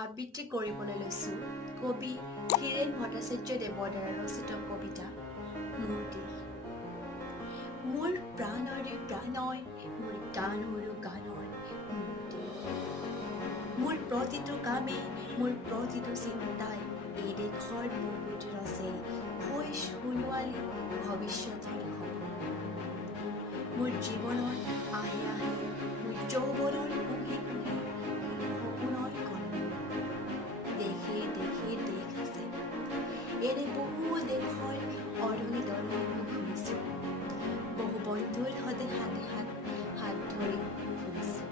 আবৃত্তি কৰিবলৈ লৈছোঁ কবি হীৰেণ ভট্টাচাৰ্যদেৱৰ দ্বাৰা ৰচিত কবিতা মোৰ দেশ। মোৰ প্ৰাণৰে প্ৰাণয়, মোৰ গানৰো গানয় মোৰ দেশ। মোৰ প্ৰতিটো কামে, মোৰ প্ৰতিটো চিন্তাই এই দেশৰ বুকুত ৰচে হৈ সোণোৱালী ভৱিষ্যতৰ সপোন। মোৰ জীৱনত আহে আহে মোৰ যৌৱনৰ কুহি কুহি সপোনৰ কণী। দেশে দেশে দেশ আছে, এনে বহু দেশৰ অৰঙি দৰঙি মই ঘূৰিছোঁ। বহু বন্ধুৰ সৈতে হাত ধৰি ফুৰিছোঁ।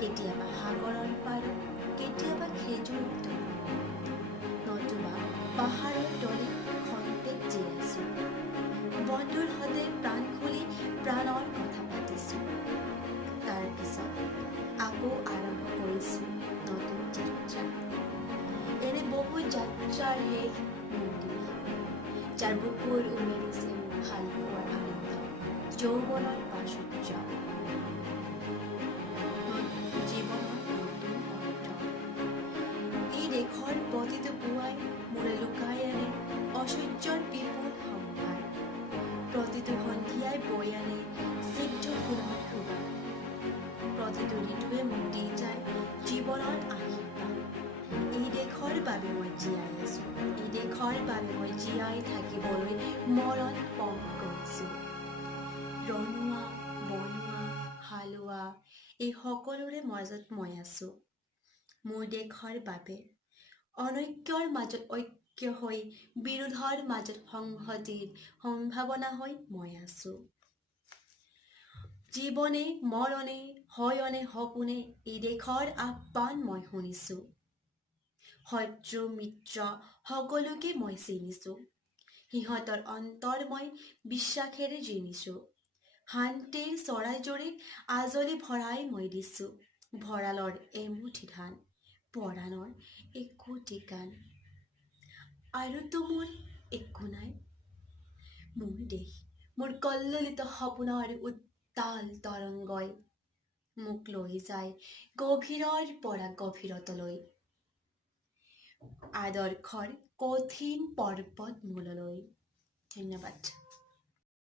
কেতিয়াবা সাগৰৰ পাৰত, কেতিয়াবা খেজুৰ তলত, নতুবা পাহাৰৰ তলে খন্তেক জিৰাইছোঁ। বন্ধুৰ সৈতে প্ৰাণ খুলি প্ৰাণৰ কথা পাতিছোঁ। তাৰ পিছত আকৌ আৰম্ভ কৰিছোঁ নতুন যাত্ৰা। এনে বহু যাত্ৰাৰ শেষ মোৰ দেশ, যাৰ বুকুৰ উমেলিছে মোৰ ভাল পোৱাৰ আনন্দ, যৌৱনৰ প্ৰাচুৰ্য, জীৱনৰ নতুন অৰ্থ। এই দেশৰ প্ৰতিটো পুৱাই মোৰে লুকাই আনে ঐশ্বৰ্যৰ বিপুল সম্ভাৰ। প্ৰতিটো সন্ধিয়াই বৈ আনে সিদ্ধ ফুলৰ সুবাস। প্ৰতিটো ঋতুৱে মোক দি যায় জীৱনত আশীৰ্বাদ। এই দেশৰ বাবে মই জীয়াই আছোঁ, এই দেশৰ বাবে মই জীয়াই থাকিবলৈ মৰণ পণ কৰিছোঁ। ৰণুৱা, বনুৱা, হালোৱা এই সকলোৰে মাজত মই আছোঁ মোৰ দেশৰ বাবে। অনৈক্যৰ মাজত ঐক্য হৈ, বিৰোধৰ মাজত সংহতিৰ সম্ভাৱনা হৈ মই আছোঁ। জীৱনে মৰণে হয়নে সপোনে এই দেশৰ আহ্বান মই শুনিছোঁ। শত্ৰু মিত্ৰ সকলোকে মই চিনিছোঁ, সিহঁতৰ অন্তৰ মই বিশ্বাসেৰে জিনিছোঁ। শান্তিৰ চৰাইজনীক আজলি ভৰাই মই দিছোঁ, ভঁৰালৰ এমুঠি ধান, পৰাণৰ একোটি গান। আৰুতো মোৰ একো নাই। মোৰ দেশ, মোৰ কল্লোলিত সপোনৰ উত্তাল তৰংগই মোক লৈ যায় গভীৰৰ পৰা গভীৰতলৈ, আদৰ্শৰ কঠিন পৰ্বতমূললৈ। ধন্যবাদ।